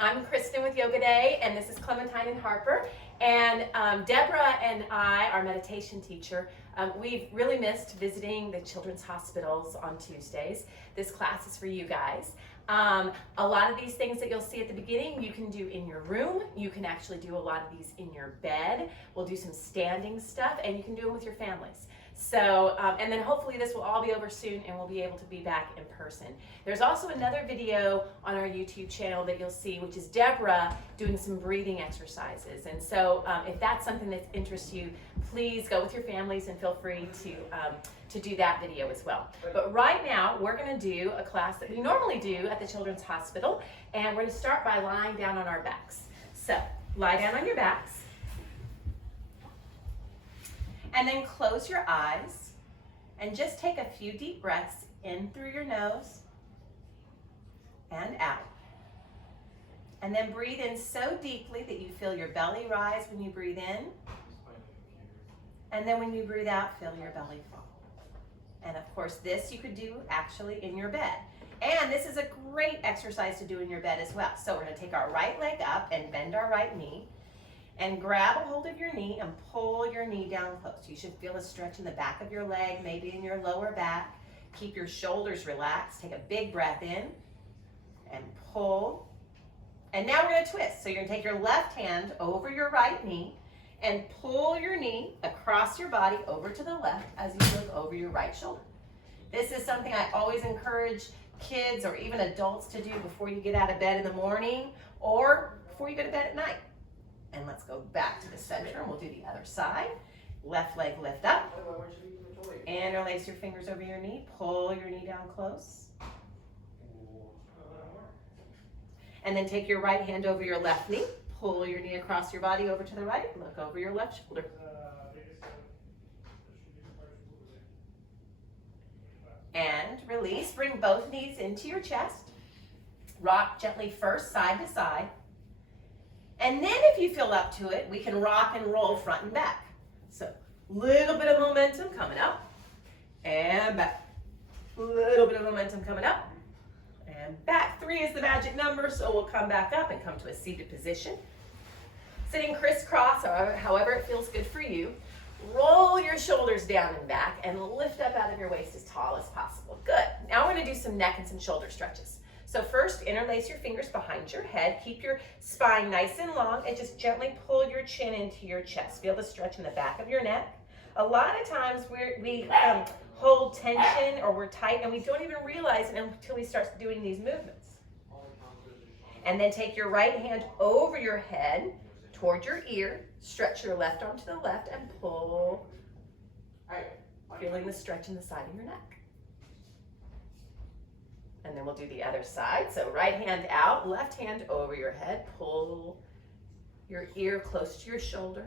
I'm Kristen with Yoga Day, and this is Clementine and Harper. And Deborah and I, our meditation teacher, we've really missed visiting the children's hospitals on Tuesdays. This class is for you guys. A lot of these things that you'll see at the beginning, you can do in your room. You can actually do a lot of these in your bed. We'll do some standing stuff, and you can do them with your families. So, and then hopefully this will all be over soon and we'll be able to be back in person. There's also another video on our YouTube channel that you'll see, which is Deborah doing some breathing exercises. And so if that's something that interests you, please go with your families and feel free to do that video as well. But right now, we're gonna do a class that we normally do at the Children's Hospital, and we're gonna start by lying down on our backs. So, lie down on your backs. And then close your eyes and just take a few deep breaths in through your nose and out. And then breathe in so deeply that you feel your belly rise when you breathe in. And then when you breathe out, feel your belly fall. And of course, this you could do actually in your bed. And this is a great exercise to do in your bed as well. So we're going to take our right leg up and bend our right knee. And grab a hold of your knee and pull your knee down close. You should feel a stretch in the back of your leg, maybe in your lower back. Keep your shoulders relaxed. Take a big breath in and pull. And now we're going to twist. So you're going to take your left hand over your right knee and pull your knee across your body over to the left as you look over your right shoulder. This is something I always encourage kids or even adults to do before you get out of bed in the morning or before you go to bed at night. And let's go back to the center, and we'll do the other side. Left leg lift up. Interlace your fingers over your knee. Pull your knee down close. And then take your right hand over your left knee. Pull your knee across your body over to the right. Look over your left shoulder. And release. Bring both knees into your chest. Rock gently first, side to side. And then if you feel up to it, we can rock and roll front and back. So, little bit of momentum coming up and back. Little bit of momentum coming up and back. 3 is the magic number, so we'll come back up and come to a seated position. Sitting crisscross, or however it feels good for you. Roll your shoulders down and back and lift up out of your waist as tall as possible. Good. Now we're going to do some neck and some shoulder stretches. So first, interlace your fingers behind your head. Keep your spine nice and long and just gently pull your chin into your chest. Feel the stretch in the back of your neck. A lot of times we hold tension or we're tight and we don't even realize it until we start doing these movements. And then take your right hand over your head toward your ear. Stretch your left arm to the left and pull. Feeling the stretch in the side of your neck. And then we'll do the other side. So right hand out, left hand over your head. Pull your ear close to your shoulder.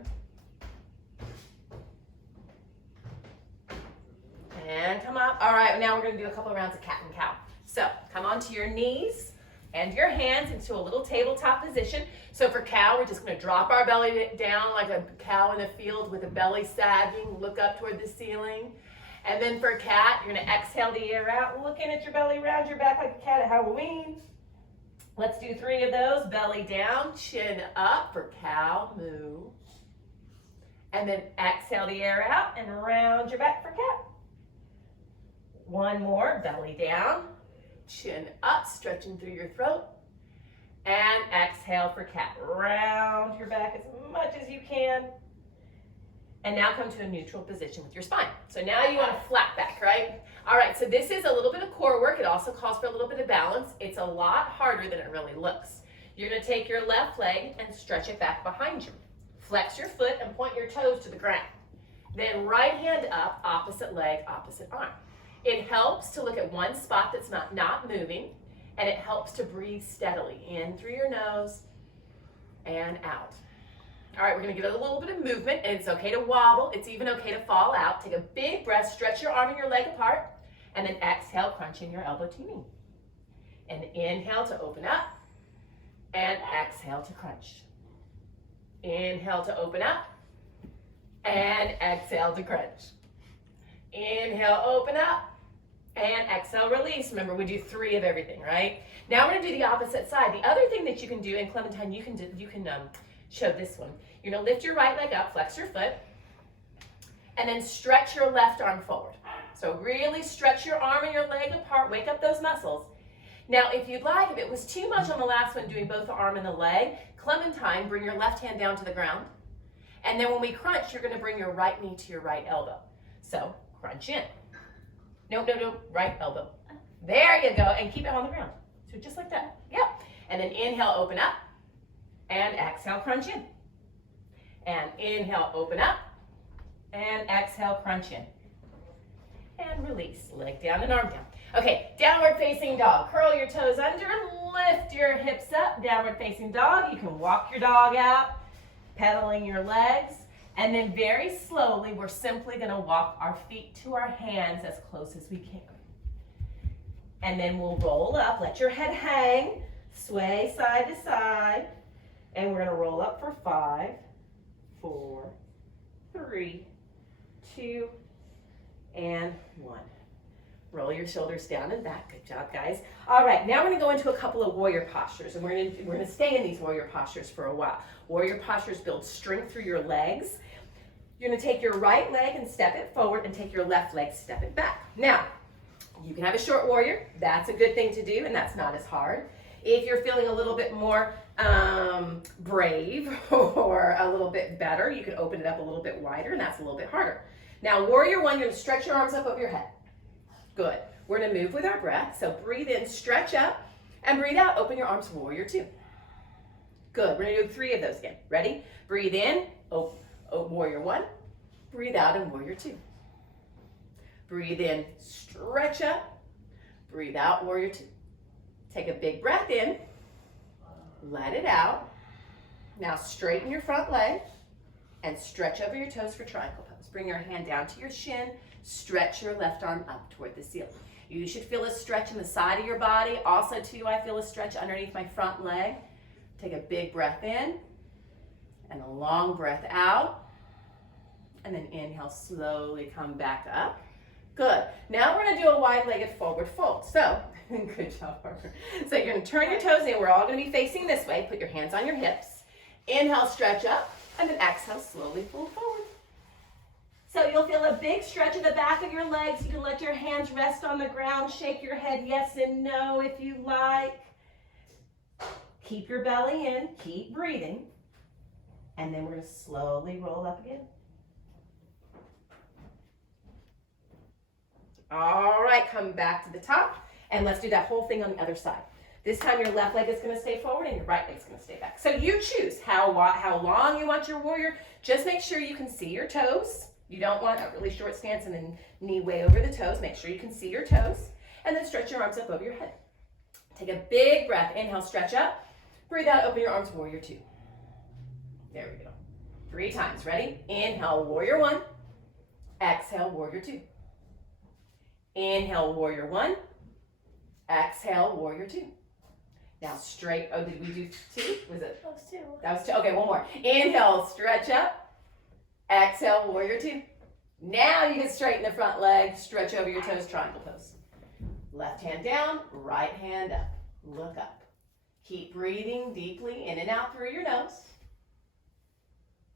And come up. All right, now we're going to do a couple of rounds of cat and cow. So come onto your knees and your hands into a little tabletop position. So for cow, we're just going to drop our belly down like a cow in a field with a belly sagging. Look up toward the ceiling. And then for cat, you're going to exhale the air out, looking at your belly around your back like a cat at Halloween. Let's do 3 of those. Belly down, chin up for cow, moo. And then exhale the air out and around your back for cat. 1 more, belly down, chin up, stretching through your throat. And exhale for cat. Round your back as much as you can. And now come to a neutral position with your spine. So now you want a flat back, right? All right, so this is a little bit of core work. It also calls for a little bit of balance. It's a lot harder than it really looks. You're gonna take your left leg and stretch it back behind you. Flex your foot and point your toes to the ground. Then right hand up, opposite leg, opposite arm. It helps to look at one spot that's not moving, and it helps to breathe steadily in through your nose and out. All right, we're gonna get a little bit of movement, and it's okay to wobble. It's even okay to fall out. Take a big breath, stretch your arm and your leg apart, and then exhale, crunching your elbow to your knee. And inhale to open up, and exhale to crunch. Inhale to open up, and exhale to crunch. Inhale, open up, And exhale, release. Remember, we do 3 of everything, right? Now we're gonna do the opposite side. The other thing that you can do, and Clementine, you can show this one. You're gonna lift your right leg up, flex your foot, and then stretch your left arm forward. So really stretch your arm and your leg apart, wake up those muscles. Now, if you'd like, if it was too much on the last one, doing both the arm and the leg, Clementine, bring your left hand down to the ground. And then when we crunch, you're gonna bring your right knee to your right elbow. So crunch in. No, right elbow. There you go, and keep it on the ground. So just like that, yep. And then inhale, open up, and exhale, crunch in. And inhale, open up, and exhale, crunch in. And release, leg down and arm down. Okay, downward facing dog. Curl your toes under, lift your hips up, downward facing dog. You can walk your dog out, pedaling your legs. And then very slowly, we're simply gonna walk our feet to our hands as close as we can. And then we'll roll up, let your head hang, sway side to side. And we're gonna roll up for 5, 4, 3, 2, and 1. Roll your shoulders down and back. Good job, guys. All right, now we're gonna go into a couple of warrior postures, and we're gonna stay in these warrior postures for a while. Warrior postures build strength through your legs. You're gonna take your right leg and step it forward, and take your left leg, step it back. Now, you can have a short warrior. That's a good thing to do, and that's not as hard. If you're feeling a little bit more brave or a little bit better, you can open it up a little bit wider, and that's a little bit harder. Now, warrior 1, you're gonna stretch your arms up over your head. Good. We're gonna move with our breath. So breathe in, stretch up, and breathe out, open your arms, warrior 2. Good. We're gonna do 3 of those again. Ready? Breathe in, warrior 1. Breathe out, and warrior 2. Breathe in, stretch up. Breathe out, warrior 2. Take a big breath in. Let it out. Now straighten your front leg and stretch over your toes for triangle pose. Bring your hand down to your shin. Stretch your left arm up toward the ceiling. You should feel a stretch in the side of your body. Also, too, I feel a stretch underneath my front leg. Take a big breath in and a long breath out. And then inhale, slowly come back up. Good. Now we're going to do a wide-legged forward fold. So, good job, Parker. So you're going to turn your toes in. We're all going to be facing this way. Put your hands on your hips. Inhale, stretch up, and then exhale, slowly fold forward. So you'll feel a big stretch in the back of your legs. You can let your hands rest on the ground. Shake your head yes and no if you like. Keep your belly in. Keep breathing. And then we're going to slowly roll up again. All right, come back to the top. And let's do that whole thing on the other side. This time your left leg is going to stay forward and your right leg is going to stay back. So you choose how long you want your warrior. Just make sure you can see your toes. You don't want a really short stance and then knee way over the toes. Make sure you can see your toes. And then stretch your arms up over your head. Take a big breath. Inhale, stretch up. Breathe out, open your arms, warrior 2. There we go. 3 times. Ready? Inhale, warrior 1. Exhale, warrior 2. Inhale, warrior 1. Exhale, warrior 2. Now straight, oh, did we do 2? Was it? That was 2. That was 2. Okay, one more. Inhale, stretch up. Exhale, warrior 2. Now you can straighten the front leg, stretch over your toes, triangle pose. Left hand down, right hand up. Look up. Keep breathing deeply in and out through your nose.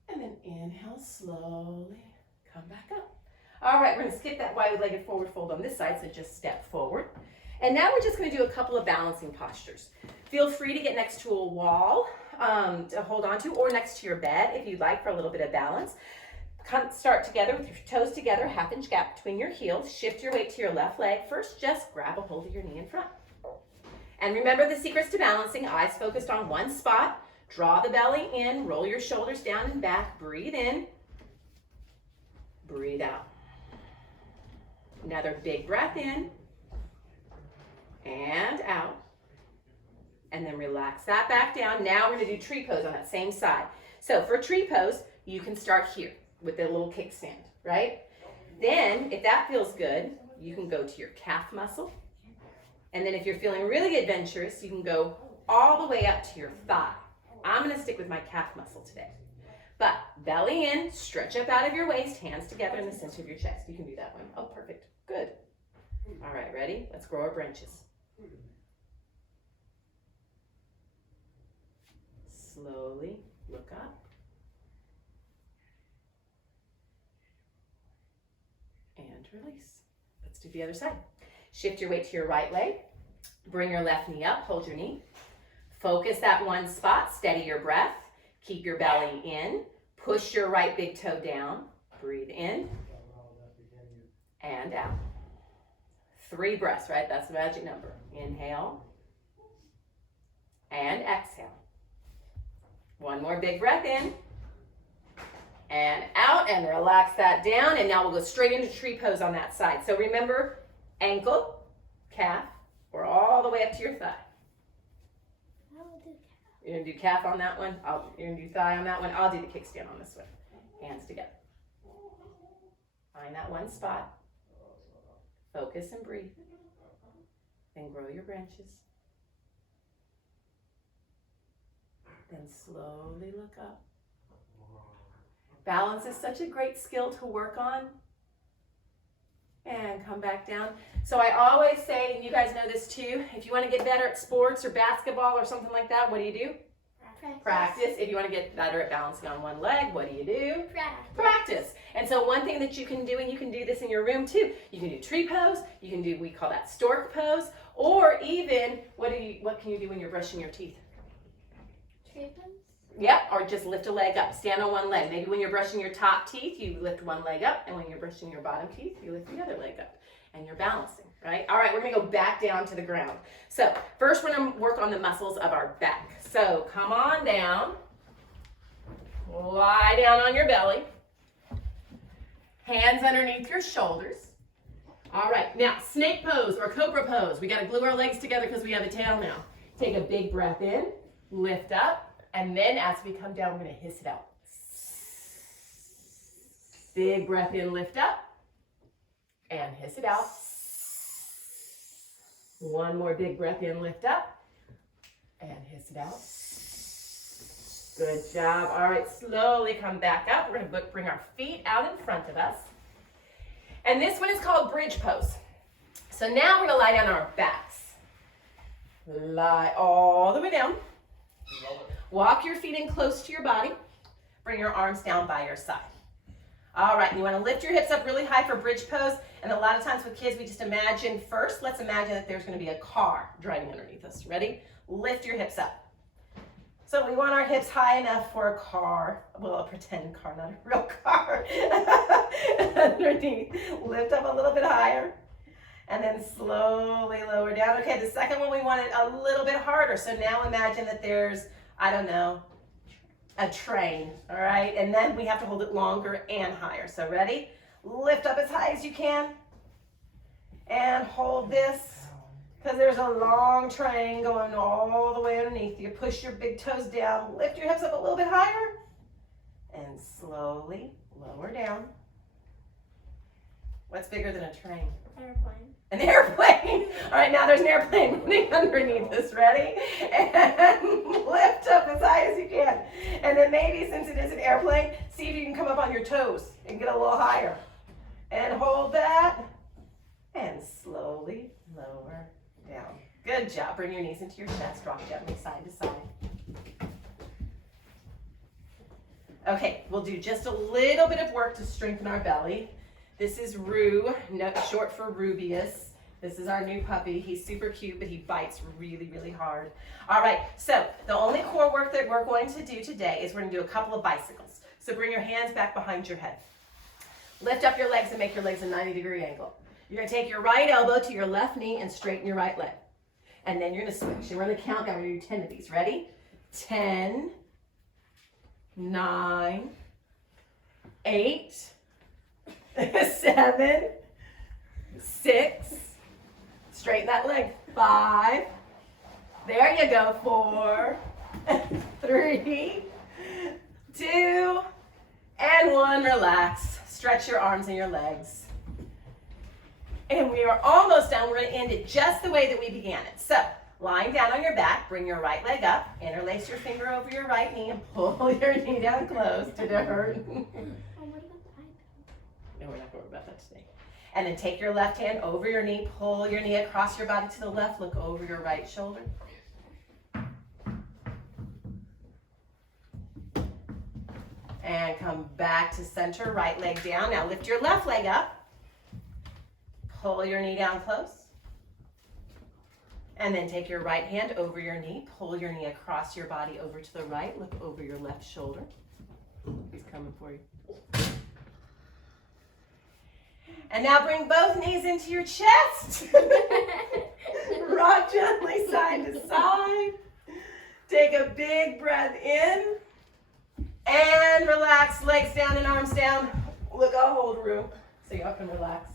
And then inhale, slowly come back up. All right, we're going to skip that wide-legged forward fold on this side, so just step forward. And now we're just going to do a couple of balancing postures. Feel free to get next to a wall to hold on to, or next to your bed if you'd like for a little bit of balance. Start together with your toes together, 1/2 inch gap between your heels. Shift your weight to your left leg. First, just grab a hold of your knee in front. And remember the secrets to balancing. Eyes focused on one spot. Draw the belly in. Roll your shoulders down and back. Breathe in. Breathe out. Another big breath in. And out. And then relax that back down. Now we're going to do tree pose on that same side. So for tree pose, you can start here with the little kickstand, right? Then, if that feels good, you can go to your calf muscle. And then if you're feeling really adventurous, you can go all the way up to your thigh. I'm going to stick with my calf muscle today. But belly in, stretch up out of your waist, hands together in the center of your chest. You can do that one. Oh, perfect. Good. All right, ready? Let's grow our branches. Slowly look up. And release. Let's do the other side. Shift your weight to your right leg. Bring your left knee up, hold your knee. Focus that one spot, steady your breath. Keep your belly in. Push your right big toe down. Breathe in and out. 3 breaths, right? That's the magic number. Inhale and exhale. One more big breath in and out, and relax that down. And now we'll go straight into tree pose on that side. So remember, ankle, calf, or all the way up to your thigh. You're gonna do calf on that one. You're gonna do thigh on that one. I'll do the kickstand on this one. Hands together. Find that one spot. Focus and breathe. Then grow your branches. Then slowly look up. Balance is such a great skill to work on. And come back down. So I always say, and you guys know this too, if you want to get better at sports or basketball or something like that, what do? Practice. If you want to get better at balancing on one leg, what do? Practice. And so one thing that you can do, and you can do this in your room too, you can do tree pose, you can do, we call that stork pose, or even, what can you do when you're brushing your teeth? Tree pose? Yep, or just lift a leg up, stand on one leg. Maybe when you're brushing your top teeth, you lift one leg up, and when you're brushing your bottom teeth, you lift the other leg up, and you're balancing, right? All right, we're gonna go back down to the ground. So first we're gonna work on the muscles of our back. So come on down, lie down on your belly, hands underneath your shoulders. All right, now snake pose or cobra pose. We gotta glue our legs together because we have a tail now. Take a big breath in, lift up, and then as we come down, we're gonna hiss it out. Big breath in, lift up, and hiss it out. One more big breath in, lift up, and hiss it out. Good job. All right, slowly come back up. We're gonna bring our feet out in front of us. And this one is called bridge pose. So now we're gonna lie down on our backs. Lie all the way down. Walk your feet in close to your body. Bring your arms down by your side. All right, you want to lift your hips up really high for bridge pose. And a lot of times with kids, we just imagine first, let's imagine that there's going to be a car driving underneath us. Ready? Lift your hips up. So we want our hips high enough for a car, well, a pretend car, not a real car, underneath. Lift up a little bit higher. And then slowly lower down. Okay, the second one we want it a little bit harder. So now imagine that there's, I don't know, a train, all right? And then we have to hold it longer and higher. So ready? Lift up as high as you can. And hold this, because there's a long train going all the way underneath you. Push your big toes down. Lift your hips up a little bit higher. And slowly lower down. What's bigger than a train? Airplane. An airplane. All right, now there's an airplane running underneath us. Ready? And lift up as high as you can. And then maybe, since it is an airplane, see if you can come up on your toes and get a little higher. And hold that. And slowly lower down. Good job. Bring your knees into your chest. Rock gently side to side. Okay, we'll do just a little bit of work to strengthen our belly. This is Rue, short for Rubius. This is our new puppy. He's super cute, but he bites really, really hard. All right, so the only core work that we're going to do today is we're going to do a couple of bicycles. So bring your hands back behind your head. Lift up your legs and make your legs a 90-degree angle. You're going to take your right elbow to your left knee and straighten your right leg. And then you're going to switch. And we're going to count down. We're going to do 10 of these. Ready? 10, 9, 8, 7, 6, straighten that leg, 5, there you go, 4, 3, 2, and 1, relax. Stretch your arms and your legs. And we are almost done. We're going to end it just the way that we began it. So, lying down on your back, bring your right leg up, interlace your finger over your right knee, and pull your knee down close. Did it hurt? Oh, what about the iPad? No, we're not going to worry about that today. And then take your left hand over your knee, pull your knee across your body to the left, look over your right shoulder. And come back to center, right leg down. Now lift your left leg up. Pull your knee down close. And then take your right hand over your knee, pull your knee across your body over to the right, look over your left shoulder. He's coming for you. And now bring both knees into your chest. Rock gently side to side. Take a big breath in. And relax, legs down and arms down. Look, I'll hold Rue so y'all can relax.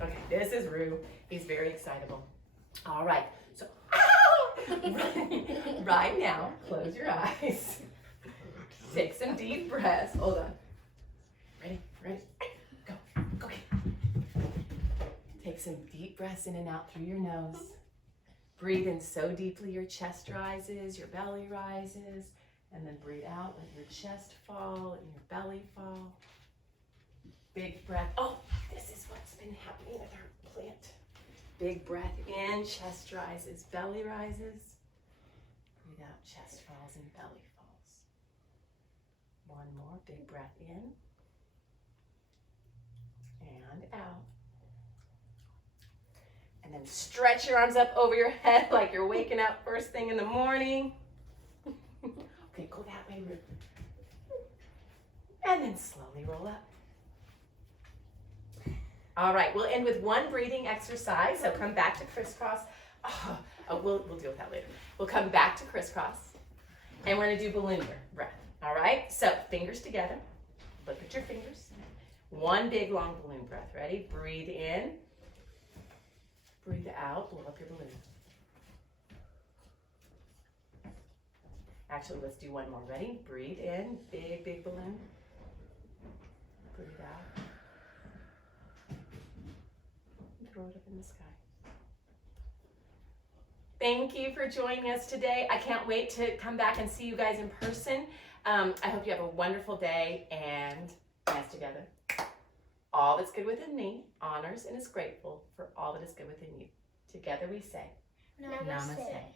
Okay, this is Rue. He's very excitable. All right, so right now, close your eyes. Take some deep breaths. Hold on. Ready? Go. Take some deep breaths in and out through your nose. Breathe in so deeply your chest rises, your belly rises, and then breathe out, let your chest fall and your belly fall. Big breath. Oh, this is what's been happening with our plant. Big breath in, chest rises, belly rises. Breathe out, chest falls and belly falls. One more, big breath in and out. And then stretch your arms up over your head like you're waking up first thing in the morning. Okay, go that way, Ruth. And then slowly roll up. All right, we'll end with one breathing exercise. So come back to crisscross. We'll deal with that later. We'll come back to crisscross. And we're gonna do balloon breath. All right, so fingers together. Look at your fingers. One big long balloon breath. Ready? Breathe in. Breathe out, blow up your balloon. Actually, let's do one more. Ready? Breathe in, big, big balloon. Breathe out. And throw it up in the sky. Thank you for joining us today. I can't wait to come back and see you guys in person. I hope you have a wonderful day, and hands together. All that's good within me honors and is grateful for all that is good within you. Together we say, Namaste. Namaste.